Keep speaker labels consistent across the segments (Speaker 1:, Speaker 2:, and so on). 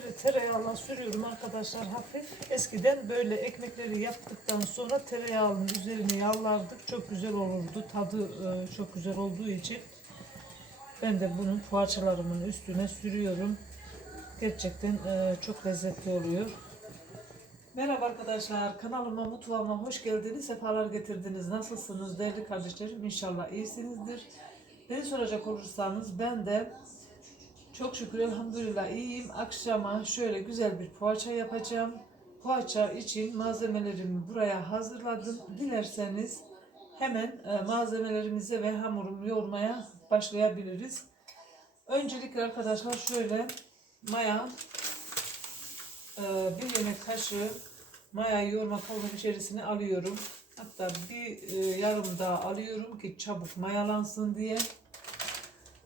Speaker 1: şöyle tereyağla sürüyorum arkadaşlar hafif. Eskiden böyle ekmekleri yaptıktan sonra tereyağının üzerine yağlardık. Çok güzel olurdu. Tadı e, çok güzel olduğu için ben de bunun poğaçalarımın üstüne sürüyorum. Gerçekten e, çok lezzetli oluyor. Merhaba arkadaşlar, kanalıma, mutfağıma hoş geldiniz, sefalar getirdiniz. Nasılsınız değerli kardeşlerim? İnşallah iyisinizdir. Beni soracak olursanız ben de çok şükür elhamdülillah iyiyim. Akşama şöyle güzel bir poğaça yapacağım. Poğaça için malzemelerimi buraya hazırladım. Dilerseniz hemen e, malzemelerimize ve hamurumu yoğurmaya başlayabiliriz. Öncelikle arkadaşlar şöyle maya ee, bir yemek kaşığı mayayı yoğurma kabının içerisine alıyorum. Hatta bir e, yarım daha alıyorum ki çabuk mayalansın diye.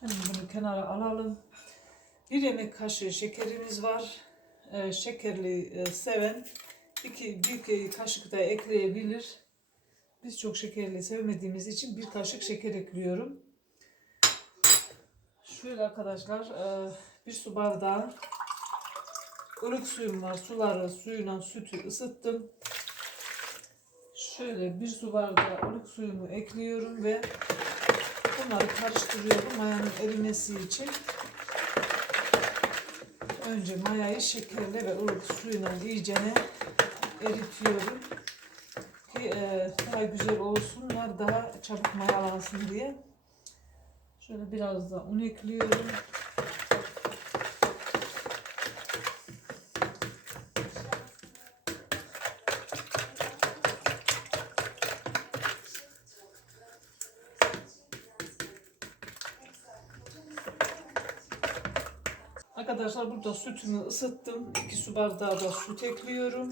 Speaker 1: Hemen bunu kenara alalım. Bir yemek kaşığı şekerimiz var. Ee, şekerli e, seven iki, bir iki kaşık da ekleyebilir. Biz çok şekerli sevmediğimiz için bir kaşık şeker ekliyorum. Şöyle arkadaşlar e, bir su bardağı ılık suyum var. Suları, suyuna sütü ısıttım. Şöyle bir su bardağı ılık suyumu ekliyorum ve bunları karıştırıyorum mayanın erimesi için. Önce mayayı şekerle ve ılık suyuna iyicene eritiyorum. Ki e, daha güzel olsunlar, daha çabuk mayalansın diye. Şöyle biraz da un ekliyorum. Arkadaşlar burada sütümü ısıttım. 2 su bardağı da süt ekliyorum.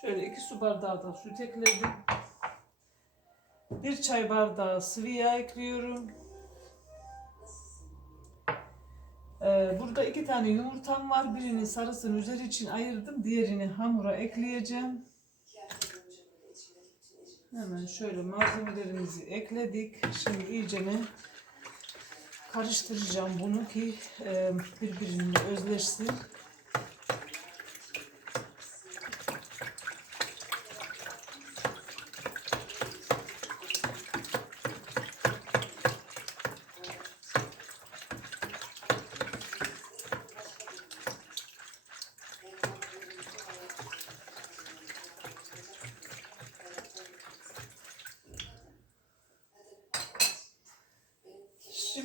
Speaker 1: Şöyle 2 su bardağı da süt ekledim. 1 çay bardağı sıvı yağ ekliyorum. Ee, burada iki tane yumurtam var. Birini sarısını üzeri için ayırdım. Diğerini hamura ekleyeceğim. Hemen şöyle malzemelerimizi ekledik. Şimdi iyicene karıştıracağım bunu ki e, birbirine özleşsin.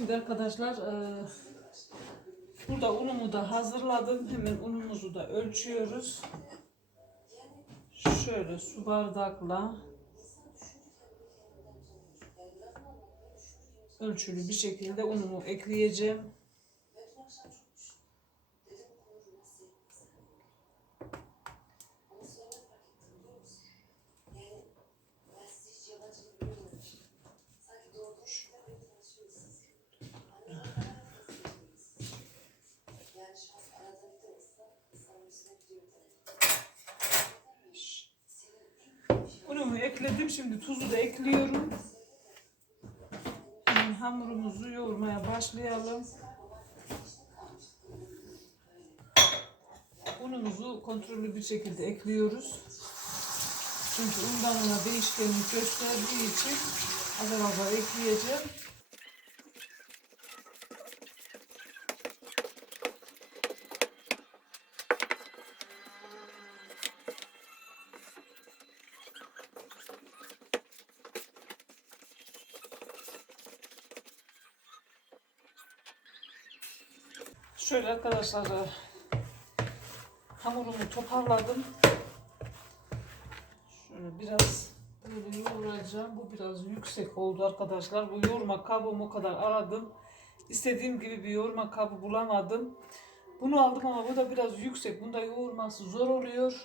Speaker 1: Şimdi arkadaşlar e, burada unumu da hazırladım. Hemen unumuzu da ölçüyoruz. Şöyle su bardakla ölçülü bir şekilde unumu ekleyeceğim. Unumu ekledim. Şimdi tuzu da ekliyorum. Hemen hamurumuzu yoğurmaya başlayalım. Unumuzu kontrollü bir şekilde ekliyoruz. Çünkü undan una değişkenlik gösterdiği için azar azar ekleyeceğim. Şöyle arkadaşlar e, hamurumu toparladım. Şöyle biraz böyle yoğuracağım. Bu biraz yüksek oldu arkadaşlar. Bu yoğurma o kadar aradım. İstediğim gibi bir yoğurma kabı bulamadım. Bunu aldım ama bu da biraz yüksek. Bunda yoğurması zor oluyor.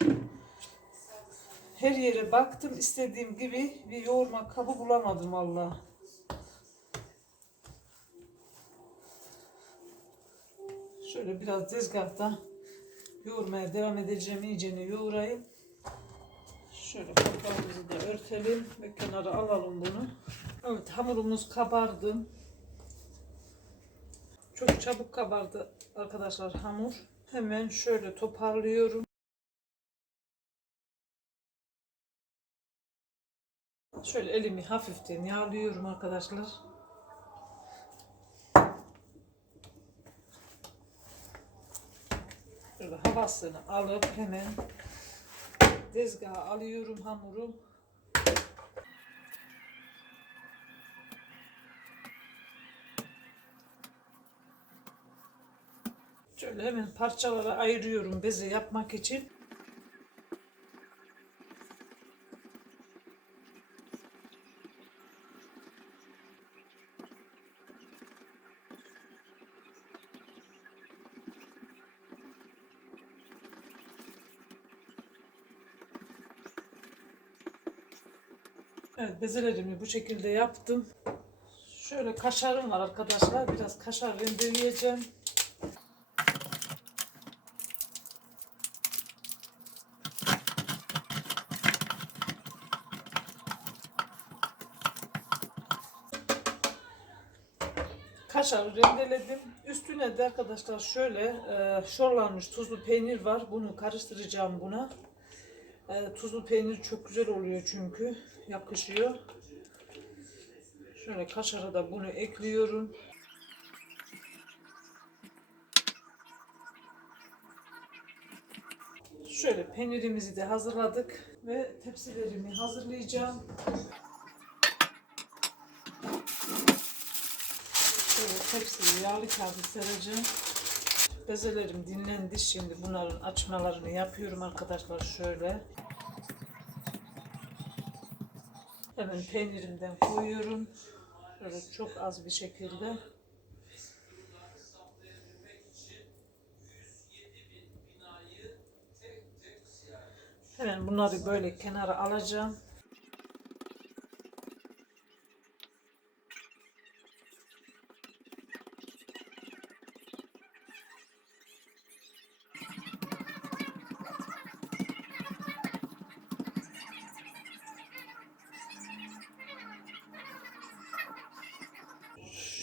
Speaker 1: Her yere baktım. istediğim gibi bir yoğurma kabı bulamadım vallahi. Şöyle biraz tezgahta yoğurmaya devam edeceğim. İyicene yoğurayım. Şöyle kapağımızı da örtelim ve kenara alalım bunu. Evet hamurumuz kabardı. Çok çabuk kabardı arkadaşlar hamur. Hemen şöyle toparlıyorum. Şöyle elimi hafiften yağlıyorum arkadaşlar. Şöyle havasını alıp hemen tezgaha alıyorum hamuru. Şöyle hemen parçalara ayırıyorum beze yapmak için. Evet bezelerimi bu şekilde yaptım. Şöyle kaşarım var arkadaşlar. Biraz kaşar rendeleyeceğim. Kaşarı rendeledim. Üstüne de arkadaşlar şöyle e, şorlanmış tuzlu peynir var. Bunu karıştıracağım buna. E, tuzlu peynir çok güzel oluyor çünkü. Yakışıyor. Şöyle kaşara da bunu ekliyorum. Şöyle peynirimizi de hazırladık ve tepsilerimi hazırlayacağım. Şöyle tepsiyi yağlı kağıdı sereceğim. Bezelerim dinlendi şimdi bunların açmalarını yapıyorum arkadaşlar şöyle. Hemen peynirimden koyuyorum. Şöyle çok az bir şekilde. Hemen bunları böyle kenara alacağım.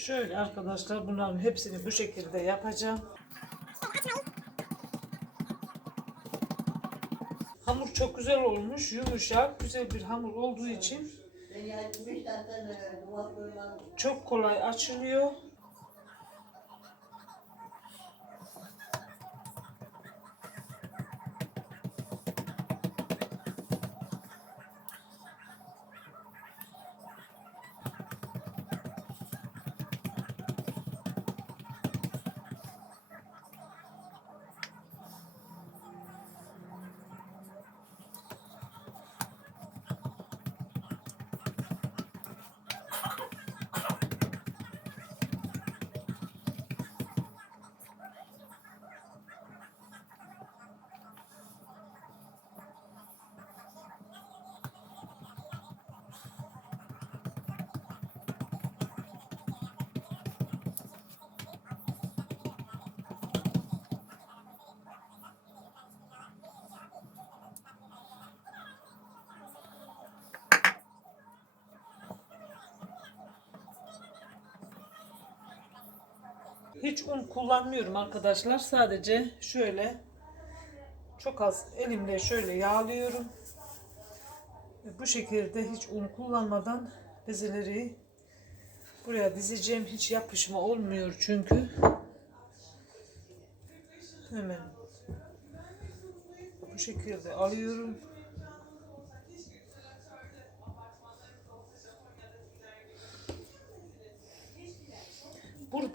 Speaker 1: Şöyle arkadaşlar bunların hepsini bu şekilde yapacağım. Hamur çok güzel olmuş, yumuşak, güzel bir hamur olduğu için çok kolay açılıyor. Hiç un kullanmıyorum arkadaşlar. Sadece şöyle çok az elimle şöyle yağlıyorum. Bu şekilde hiç un kullanmadan bezeleri buraya dizeceğim. Hiç yapışma olmuyor çünkü. Hemen bu şekilde alıyorum.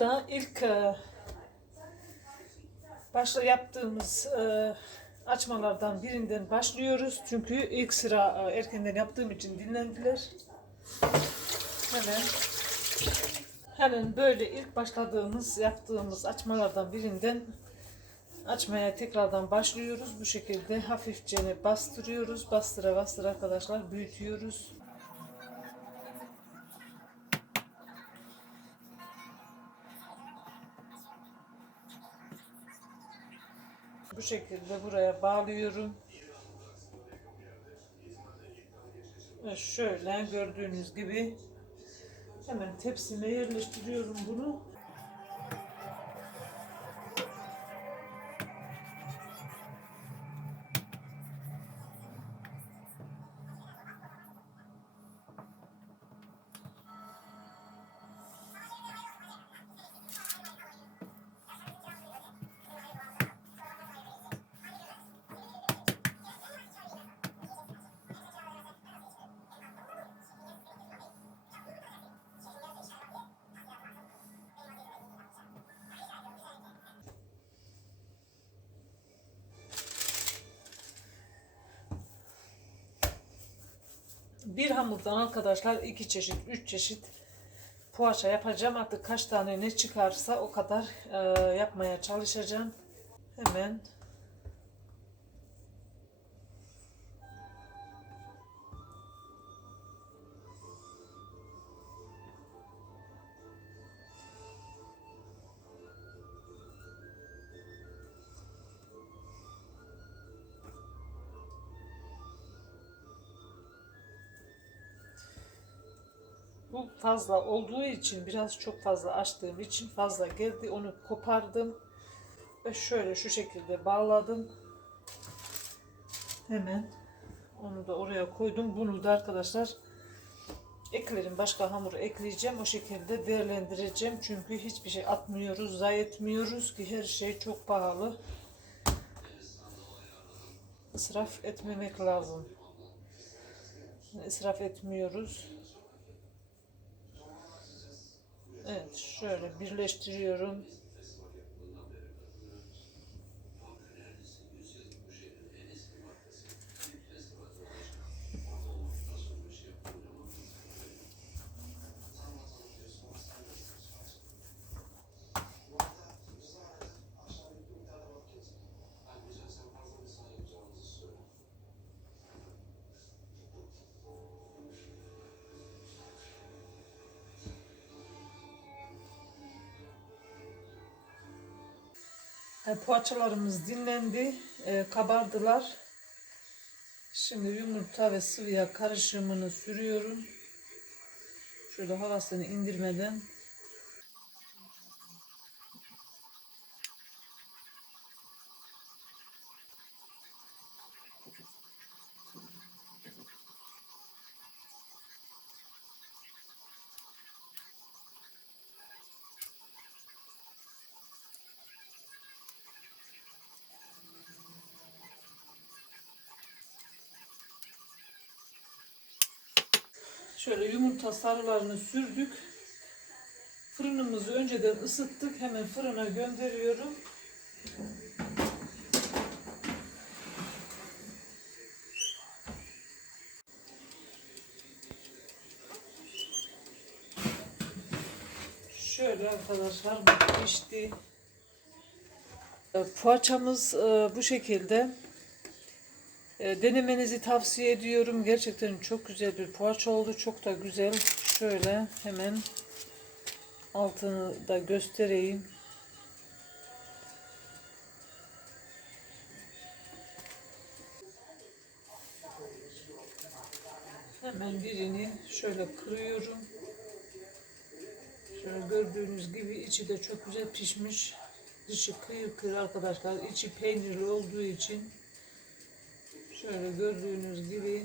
Speaker 1: Burada ilk e, başta yaptığımız e, açmalardan birinden başlıyoruz. Çünkü ilk sıra e, erkenden yaptığım için dinlendiler. Hemen hemen böyle ilk başladığımız yaptığımız açmalardan birinden açmaya tekrardan başlıyoruz. Bu şekilde hafifçe bastırıyoruz. Bastıra bastıra arkadaşlar büyütüyoruz. Bu şekilde buraya bağlıyorum. Ve şöyle gördüğünüz gibi Hemen tepsime yerleştiriyorum bunu. Bir hamurdan arkadaşlar iki çeşit, üç çeşit poğaça yapacağım. Artık kaç tane ne çıkarsa o kadar e, yapmaya çalışacağım. Hemen Fazla olduğu için biraz çok fazla açtığım için fazla geldi. Onu kopardım. Ve şöyle şu şekilde bağladım. Hemen onu da oraya koydum. Bunu da arkadaşlar eklerim. Başka hamur ekleyeceğim. O şekilde değerlendireceğim. Çünkü hiçbir şey atmıyoruz, zayi etmiyoruz ki her şey çok pahalı. İsraf etmemek lazım. İsraf etmiyoruz. Evet şöyle birleştiriyorum. E, poğaçalarımız dinlendi, e, kabardılar. Şimdi yumurta ve sıvı yağ karışımını sürüyorum. Şöyle havasını indirmeden. Şöyle yumurta sarılarını sürdük. Fırınımızı önceden ısıttık. Hemen fırına gönderiyorum. Şöyle arkadaşlar pişti. Poğaçamız e, bu şekilde. E, Denemenizi tavsiye ediyorum. Gerçekten çok güzel bir poğaça oldu. Çok da güzel. Şöyle hemen altını da göstereyim. Hemen birini şöyle kırıyorum. Şöyle gördüğünüz gibi içi de çok güzel pişmiş. Dışı kıyır kıyır arkadaşlar. İçi peynirli olduğu için Şöyle gördüğünüz gibi